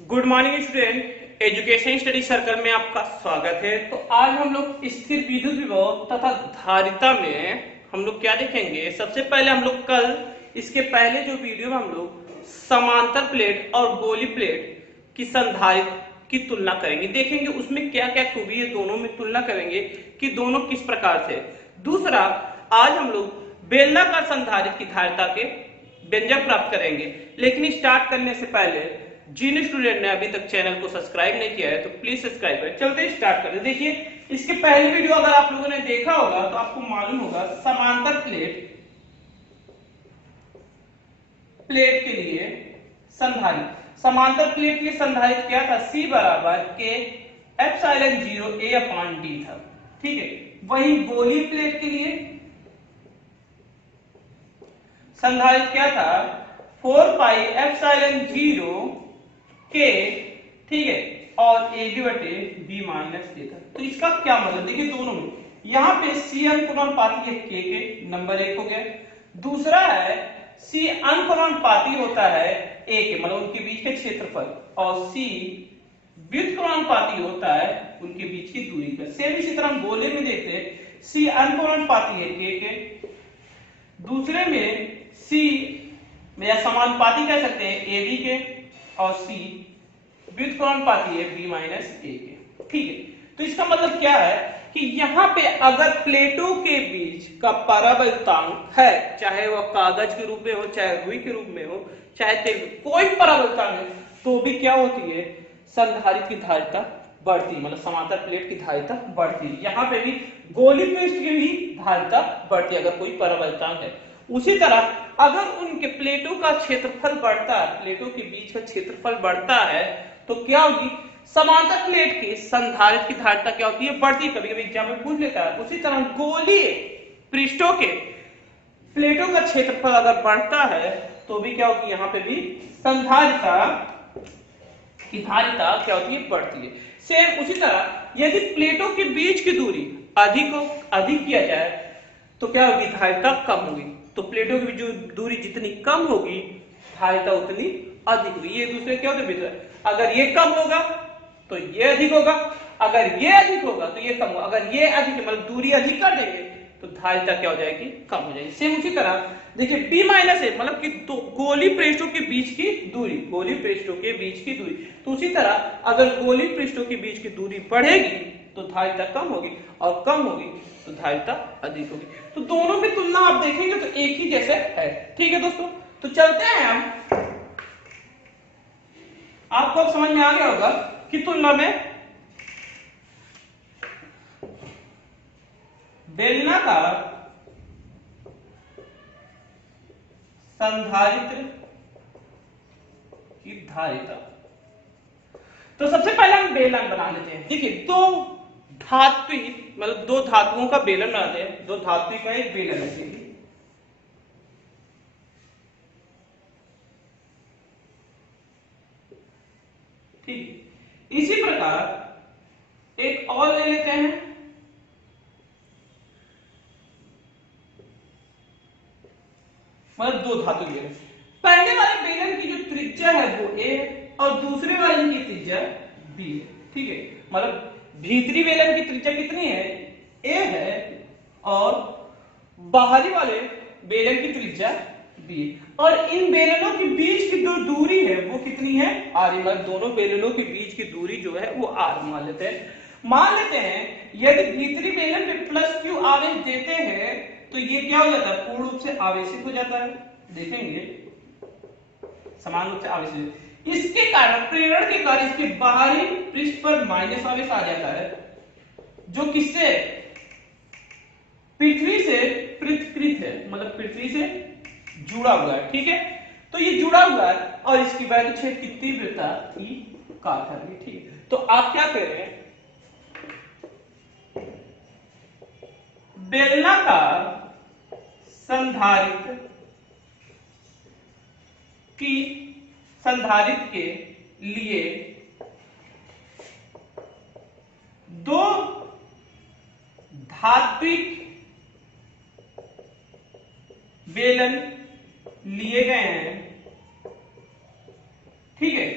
Good morning student, education study circle में आपका स्वागत है। तो आज हम लोग स्थिर विद्युत विभव तथा धारिता में हम लोग क्या देखेंगे। सबसे पहले हम लोग कल इसके पहले जो वीडियो में हम लोग समांतर प्लेट और गोली प्लेट की संधारित्र की तुलना करेंगे, देखेंगे उसमें क्या क्या खूबी है, दोनों में तुलना करेंगे कि दोनों किस प्रकार से। दूसरा, आज हम लोग बेलनाकार संधारित्र की धारिता के व्यंजक प्राप्त करेंगे। लेकिन स्टार्ट करने से पहले जिन स्टूडेंट ने अभी तक चैनल को सब्सक्राइब नहीं किया है तो प्लीज सब्सक्राइब करें। चलते स्टार्ट करते। देखिए, इसके पहले वीडियो अगर आप लोगों ने देखा होगा तो आपको मालूम होगा समांतर प्लेट के लिए संधारित्र। समांतर प्लेट के लिए संधारित्र क्या था? C बराबर के एप्सिलॉन 0 A अपॉन D था। ठीक है, वही गोली प्लेट के लिए संधारित्र क्या था? 4 पाई एप्सिलॉन 0 के, ठीक है, और ए बी बटे बी माइनस ए था। तो इसका क्या मतलब, देखिए दोनों में यहां पे सी अनुपाती है के नंबर 1 हो गया। दूसरा है सी अनुपाती होता है ए के, मतलब उनके बीच के क्षेत्रफल, और सी व्युत्क्रमानुपाती होता है उनके बीच की दूरी का। सेम इसी तरह हम गोले में देखते हैं, सी अनुपाती है के, दूसरे में सी या समानुपाती कह सकते हैं ए बी के, और सी व्युत्क्रमानुपाती है बी माइनस ए के। ठीक है, तो इसका मतलब क्या है कि यहां पे अगर प्लेटों के बीच का परावर्तांक है, चाहे वह कागज के रूप में हो, चाहे रुई के रूप में हो, चाहे तेल, कोई परावर्तांक है, तो भी क्या होती है? संधारित्र की धारिता बढ़ती, मतलब समांतर प्लेट की धारिता बढ़ती। यहां पे भी गोली पृष्ठ की भी धारिता बढ़ती अगर कोई परावर्तांक है। उसी तरह अगर उनके प्लेटों का क्षेत्रफल बढ़ता है, प्लेटों के बीच का क्षेत्रफल बढ़ता है, तो क्या होगी? समांतर प्लेट की संधारित्र की धारिता क्या होती है? बढ़ती। कभी कभी एग्जाम में पूछ लेता है। उसी तरह गोलीय पृष्ठों के प्लेटों का क्षेत्रफल अगर बढ़ता है तो भी क्या होगी? यहां पे भी संधारिता की धारिता क्या होती है? बढ़ती है। सेम उसी तरह यदि प्लेटों के बीच की दूरी अधिक किया जाए तो क्या होगी? धारिता कम होगी। तो प्लेटों की जो दूरी जितनी कम होगी, धारिता उतनी अधिक होगी। ये दूसरे क्या होते हैं? अगर ये कम होगा तो ये अधिक होगा, अगर ये अधिक होगा तो ये कम होगा, अगर ये अधिक, मतलब दूरी अधिक कर देंगे तो धारिता क्या हो जाएगी? कम हो जाएगी। सेम उसी तरह देखिए बी माइनस ए, मतलब कि गोली पृष्ठों के बीच की दूरी, गोली पृष्ठों के बीच की दूरी। तो उसी तरह अगर गोली पृष्ठों के बीच की दूरी बढ़ेगी तो धारिता कम होगी, और कम होगी तो धारिता अधिक होगी। तो दोनों में तुलना आप देखेंगे तो एक ही जैसे है। ठीक है दोस्तों, तो चलते हैं हम। आपको अब समझ में आ गया होगा कि तुलना में बेलनाकार संधारित्र की धारिता। तो सबसे पहले हम बेलन बना लेते हैं। देखिए, मतलब दो धातुओं का बेलन बनाते हैं। दो धातु का एक बेलन है। ठीक, इसी प्रकार एक और ले लेते हैं। मतलब दो धातु बेलन। पहले वाले बेलन की जो त्रिज्या है वो ए, और दूसरे वाले की त्रिज्या बी है। ठीक है, मतलब भीतरी बेलन की त्रिज्या कितनी है? ए है, और बाहरी वाले बेलन की त्रिज्या बी, और इन बेलनों के बीच की जो दूरी है वो कितनी है? आर। मतलब दोनों बेलनों के बीच की दूरी जो है वो आर मान लेते हैं। मान लेते हैं यदि भीतरी बेलन पे प्लस क्यू आवेश देते हैं तो ये क्या हो जाता है? पूर्ण रूप से आवेशित हो जाता है। देखेंगे समान रूप से आवेशित। इसके कारण, प्रेरण के कारण इसके बाहरी पृष्ठ पर माइनस आवेश आ जाता है, जो किससे? पृथ्वी से पृथकृत है, मतलब पृथ्वी से जुड़ा हुआ है। ठीक है, तो ये जुड़ा हुआ है, और इसकी वैद्युत क्षेत्र की तीव्रता ई काट है। ठीक है, तो आप क्या कह रहे हैं? बेलनाकार संधारित्र के लिए दो धात्विक बेलन लिए गए हैं। ठीक है,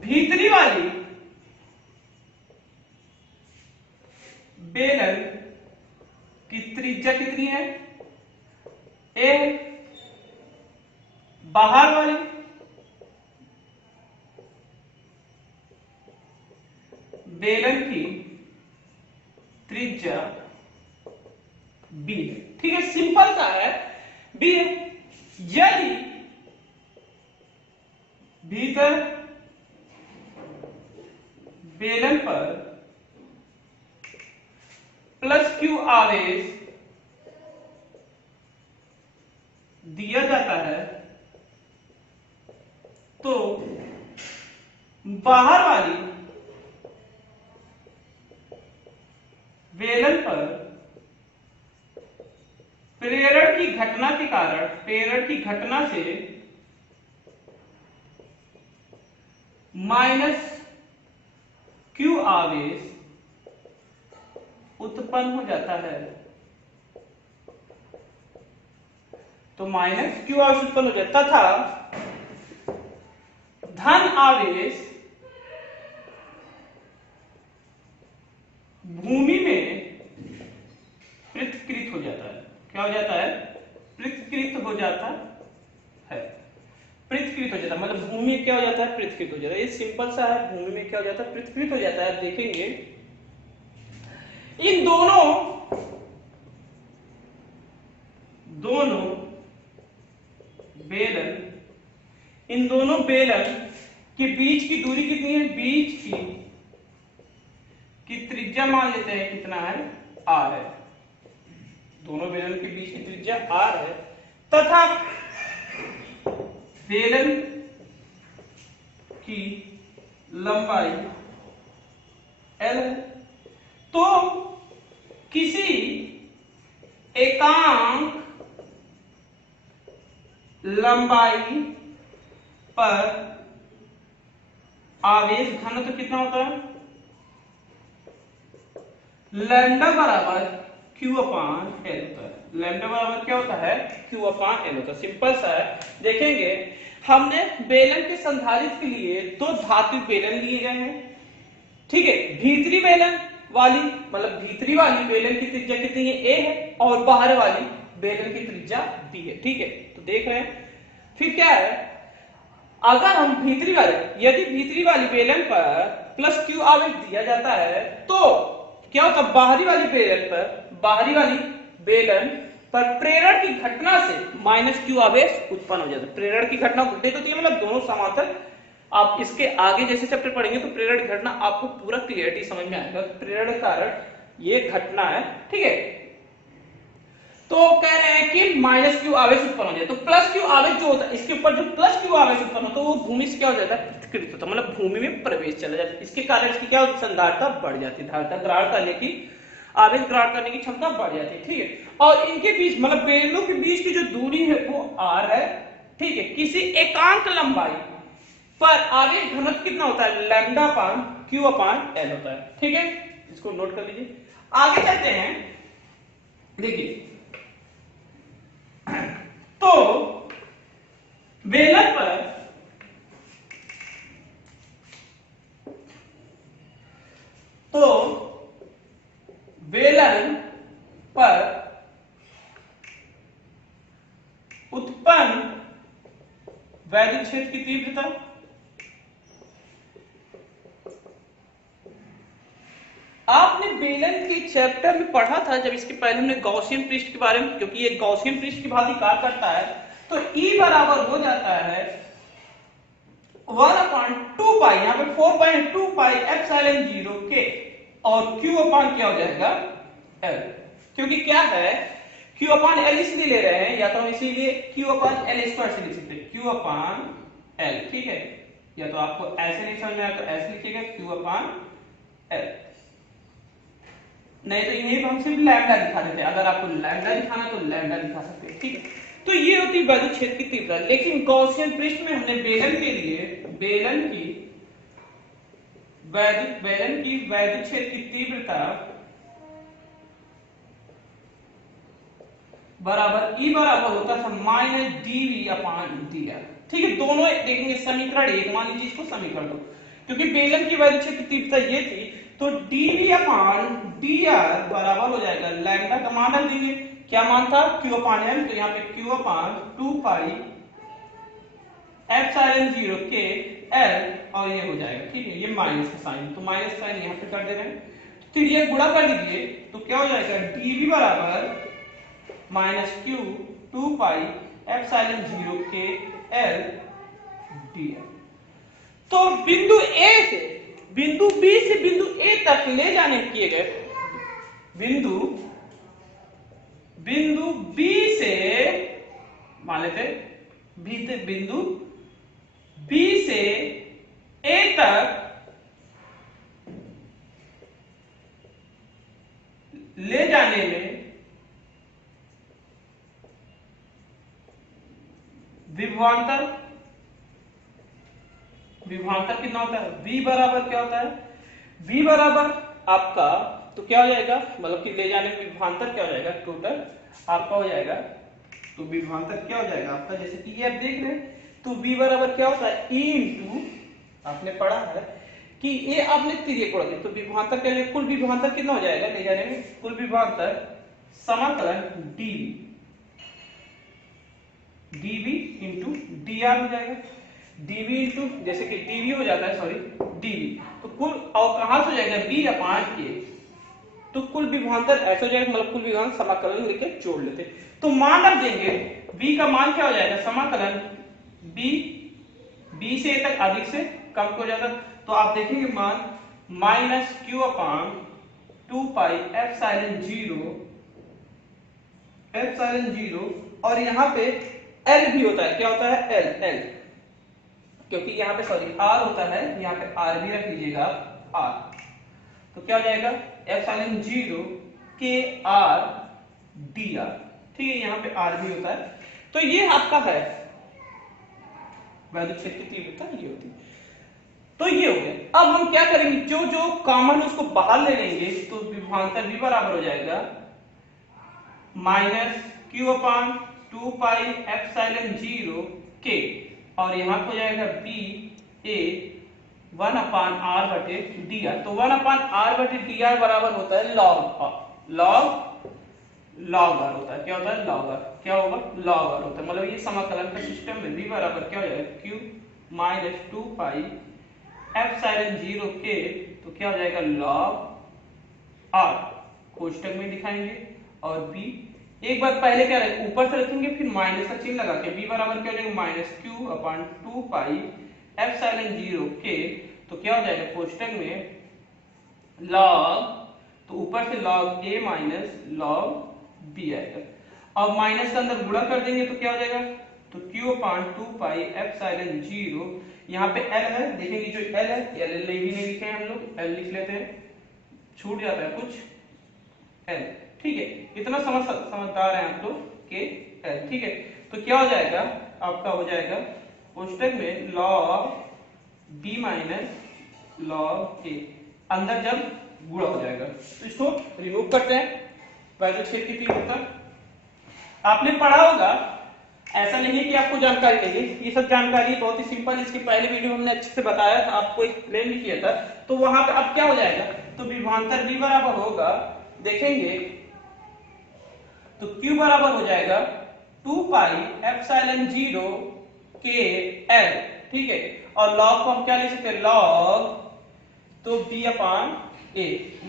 भीतरी वाली बेलन की त्रिज्या कितनी है, ए। बाहर वाली बेलन की त्रिज्या बी है। ठीक है, सिंपल सा है, बी है। यदि भीतर बेलन पर प्लस क्यू आवेश दिया जाता है तो बाहर वाली बेलन पर प्रेरण की घटना के कारण, प्रेरण की घटना से माइनस क्यू आवेश उत्पन्न हो जाता है। तो माइनस क्यू आवेश उत्पन्न हो जाता तथा धन आवेश भूमि में पृथक्कृत हो जाता है। क्या हो जाता है, पृथक्कृत हो जाता है, पृथक्कृत हो जाता है, मतलब भूमि में क्या हो जाता है, पृथक्कृत हो जाता है। ये सिंपल सा है, भूमि में क्या हो जाता है, पृथक्कृत हो जाता है। देखेंगे इन दोनों बेलन के बीच की दूरी कितनी है, बीच की त्रिज्या मान लेते हैं कितना है, r है। दोनों बेलन के बीच की त्रिज्या r है तथा बेलन की लंबाई l है। तो किसी एकांक लंबाई पर आवेश घनत्व कितना होता है, लैम्डा बराबर Q अपान L होता है। लैम्डा बराबर क्या होता है, Q अपान L होता है। सिंपल सा है। देखेंगे हमने बेलन के संधारित्र के लिए दो धात्विक बेलन लिए गए हैं। ठीक है, भीतरी बेलन वाली, मतलब भीतरी वाली बेलन की त्रिज्या कितनी है, a है, और बाहर वाली बेलन की त्रिज्या b है। ठीक है, तो देख रहे हैं। फिर क्या है, अगर हम भीतरी वाले, यदि भीतरी वाली बेलन पर प्लस क्यू आवेश दिया जाता है तो क्या होता है, बाहरी वाली बेलन पर प्रेरण की घटना से माइनस क्यू आवेश उत्पन्न हो जाता है। प्रेरण की घटना घटित होती है, मतलब दोनों समांतर। आप इसके आगे जैसे चैप्टर पढ़ेंगे तो प्रेरण की घटना आपको पूरा क्लियरिटी समझ में आएगा। प्रेरण कारण ये घटना है। ठीक है, तो कह रहे हैं कि माइनस क्यू आवेश उत्पन्न हो जाए, तो प्लस क्यू आवेश जो होता है, इसके ऊपर जो प्लस क्यू आवेश उत्पन्न होता है वो भूमि से क्या हो जाता है, पृथक्कृत होता है, मतलब भूमि में प्रवेश चला जाता है। इसके कारण इसकी क्या होती है, संधारिता बढ़ जाती है, धारिता ग्रहण करने की, आवेश ग्रहण करने की क्षमता बढ़ जाती है। ठीक है, और इनके बीच, मतलब बेलनों के बीच की जो दूरी है वो r है। ठीक है, किसी एकांक लंबाई पर आवेश घनत्व कितना होता है, लैम्डा अपान Q अपान L होता है। ठीक है, इसको नोट कर लीजिए। आगे चलते हैं, देखिए तो बेलन पर उत्पन्न वैद्युत क्षेत्र की तीव्रता आपने बेलन के चैप्टर में पढ़ा था, जब इसके पहले हमने गॉसियन पृष्ठ के बारे में, क्योंकि ये गॉसियन पृष्ठ की भांति कार्य करता है, तो E बराबर हो जाता है 1/2 पाई, यहाँ पे 4.2 पाई एप्सिलॉन 0 के, और Q अपान क्या हो जाएगा, L। क्योंकि क्या है, Q अपान L इसलिए ले रहे हैं, या तो हम इसीलिए Q अपान L स्क्वायर से लिख सकते हैं, Q अपान L। ठीक है, या तो आपको ऐसे नहीं समझ में आया तो ऐसे लिखिएगा, Q अपान L, नहीं तो यही हम सिर्फ लैम्डा दिखा देते हैं। अगर आपको लैम्डा दिखाना तो लैम्डा दिखा सकते हैं। ठीक है, तो ये होती है वैद्युत क्षेत्र की तीव्रता। लेकिन गॉसियन पृष्ठ में हमने बेलन के लिए बेलन की वैद्युत क्षेत्र की तीव्रता बराबर E बराबर होता था माइनस dV अपान dr। ठीक है, दोनों देखेंगे समीकरण एक, मान लीजिए इसको समीकरण दो, क्योंकि बेलन की वैल्यू क्षेत्र तीव्रता ये थी, तो dv अपान dr बराबर हो जाएगा लैम्डा का मान रख देंगे, क्या मान था q अपान m, तो यहाँ पे q अपान 2 पाई एप्सिलॉन 0 के l और ये हो जाएगा, ठीक है, ये माइनस का साइन, तो माइनस साइन यहाँ पे कर दे रहे हैं, फिर ये गुणा कर दीजिए तो क्या हो जाएगा dv बराबर माइनस q 2 पाई एप्सिलॉन 0 के l dr। तो बिंदु A से बिंदु B से बिंदु A तक ले जाने किए गए बिंदु B से मान लेते बिंदु B से A तक ले जाने में विभवांतर कितना होता है, v बराबर क्या होता है, v बराबर आपका तो क्या हो जाएगा, मतलब कि ले जाने में विभवांतर क्या हो जाएगा, टोटल आपका हो जाएगा, तो विभवांतर क्या हो जाएगा आपका, जैसे कि ये आप देख रहे हैं, तो v बराबर क्या होता है e इंटू, आपने पढ़ा है कि ये आपने तिर्यक पढ़ा तो विभवांतर क्या है, कुल विभवांतर कितना हो जाएगा ले जाने में, कुल विभवांतर समाकलन dv इंटू dr हो जाएगा, dv इंटू जैसे कि dv हो जाता है, सॉरी dv, तो कुल और कहां से हो जाएगा b अपान a, तो कुल विभवांतर ऐसे हो जाएगा, मतलब कुल विभवांतर समाकलन लेके जोड़ लेते, तो मान रख देंगे b का मान क्या हो जाएगा, समाकलन b से a तक अधिक से कम हो जाता, तो आप देखेंगे मान माइनस q अपान 2 पाई एप्सिलॉन 0 और यहाँ पे L भी होता है, क्या होता है L, क्योंकि यहाँ पे सॉरी R होता है, यहाँ पे R भी रख लीजिएगा R, तो क्या हो जाएगा एप्सिलॉन 0 के R dr, ठीक है, यहाँ पे R भी होता है, तो ये आपका है वैद्युत क्षेत्र की तीव्रता ये होती है, तो ये हो गया। अब हम क्या करेंगे, जो कॉमन उसको बाहर ले लेंगे, तो विभवांतर v बराबर हो जाएगा माइनस q अपान 2 पाई एप्सिलॉन 0 के, और यहाँ हो जाएगा b a 1 अपान r बटे dr, तो 1 अपान r बटे dr बराबर होता है log r होता है, क्या होता है log r, क्या होगा log r होता है, मतलब ये समाकलन का सिस्टम में v बराबर क्या हो जाएगा q माइनस 2 पाई एप्सिलॉन 0 के, तो क्या हो जाएगा log r, कोष्टक में दिखाएंगे, और b एक बार पहले क्या रखेंगे ऊपर से रखेंगे, फिर माइनस का चिन्ह लगा के b बराबर क्या हो जाएगा माइनस q अपान 2 पाई एप्सिलॉन 0 के, तो क्या हो जाएगा कोष्टक में log, तो ऊपर से log a minus log b आएगा, और माइनस के अंदर गुणा कर देंगे तो क्या हो जाएगा, तो q अपान 2 पाई एप्सिलॉन 0, यहाँ पे l है, देखेंगे जो l है l भी नहीं लिखे हैं हम लोग, l लिख लेते हैं, छूट जाता है कुछ l, ठीक है, इतना समझदार है आप लोग के l, ठीक है, तो क्या हो जाएगा आपका हो जाएगा कोष्टक में log b minus log a, अंदर जब गुणा हो जाएगा, तो इसको रिमूव करते हैं, वैद्युत क्षेत्र की तीव्रता आपने पढ़ा होगा, ऐसा नहीं है कि आपको जानकारी नहीं है, ये सब जानकारी बहुत ही सिंपल, इसके पहले वीडियो हमने अच्छे से बताया था, आपको एक्सप्लेन भी किया था, तो वहां पे अब क्या हो जाएगा, तो विभवांतर v बराबर होगा, देखेंगे तो q बराबर हो जाएगा 2 पाई एप्सिलॉन 0 के l, ठीक है, और log को हम क्या लिख सकते हैं log, तो b अपान a,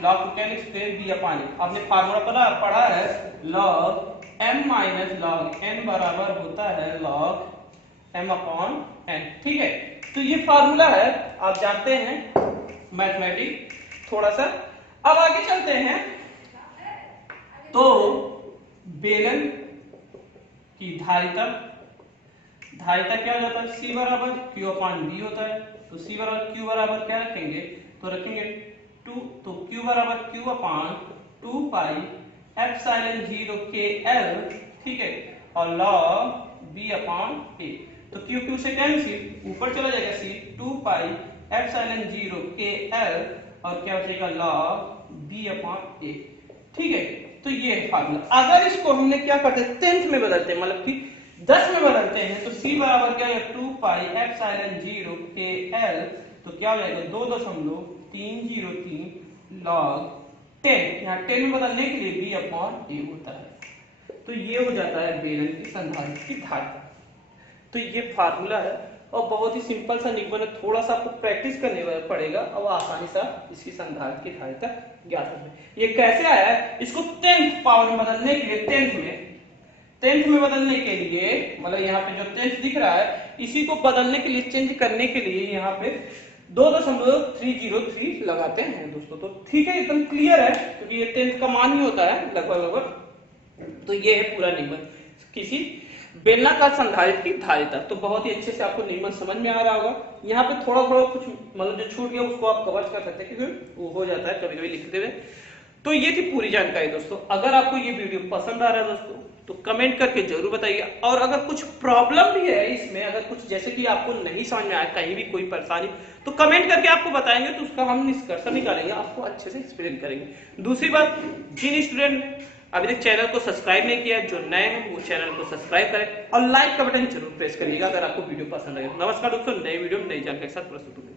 log को क्या लिख सकते हैं b अपान a, आपने फार्मूला पढ़ा है log m minus log n बराबर होता है log m अपॉन n, ठीक है, तो ये फार्मूला है, आप जानते हैं मैथमेटिक्स थोड़ा सा। अब आगे चलते हैं, तो बेलन की धारिता क्या हो जाता है, c बराबर q अपान b होता है, तो c बराबर q बराबर क्या रखेंगे, तो रखेंगे 2, तो q बराबर q अपान 2 पाई एप्सिलॉन 0 के l, ठीक है, और log b अपान a, तो q से कैंसिल, ऊपर चला जाएगा c 2 पाई एप्सिलॉन 0 के l, और क्या हो जाएगा log b अपान a, ठीक है, तो ये है फार्मूला। अगर इसको हमने क्या करते हैं 10th में बदलते हैं, मतलब कि 10 में बदलते हैं, तो c बराबर क्या है 2 पाई एप्सिलॉन 0 के l, तो तो क्या हो जाएगा 2.303 log 10, यहाँ 10 में बदलने के लिए b अपॉन a होता है। तो ये हो जाता है बेलन की संधारित्र की धारिता। तो ये फार्मूला है और बहुत ही सिंपल सा निगमन है, थोड़ा सा आपको प्रैक्टिस करने पड़ेगा और आसानी से इसकी संधारित्र की धारिता ज्ञात हो जाए। ये कैसे आया है, इसको 10th पावर में बदलने के लिए 10th में बदलने के लिए, मतलब यहाँ पे जो 10th दिख रहा है इसी को बदलने के लिए, चेंज करने के लिए यहाँ पे 2.303 लगाते हैं दोस्तों। तो ठीक है, एकदम क्लियर है क्योंकि ये 10th का मान ही होता है लगभग। तो ये है पूरा निगमन किसी बेलनाकार संधारित्र की धारिता। तो बहुत ही अच्छे से आपको निगमन समझ में आ रहा होगा। यहाँ पे थोड़ा कुछ मतलब जो छूट गया उसको आप कवर कर सकते हैं क्योंकि वो हो जाता है कभी कभी लिखते हुए। तो ये थी पूरी जानकारी दोस्तों। अगर आपको ये वीडियो पसंद आ रहा है दोस्तों तो कमेंट करके जरूर बताइए, और अगर कुछ प्रॉब्लम भी है इसमें, अगर कुछ जैसे कि आपको नहीं समझ में आया, कहीं भी कोई परेशानी, तो कमेंट करके आपको बताएंगे, तो उसका हम निष्कर्ष निकालेंगे, आपको अच्छे से एक्सप्लेन करेंगे। दूसरी बात, जिन स्टूडेंट अभी तक चैनल को सब्सक्राइब नहीं किया, जो नए हैं वो चैनल को सब्सक्राइब करें और लाइक का बटन जरूर प्रेस करिएगा अगर आपको वीडियो पसंद आए। नमस्कार दोस्तों, नए वीडियो नई जानकारी के साथ प्रस्तुत होंगे।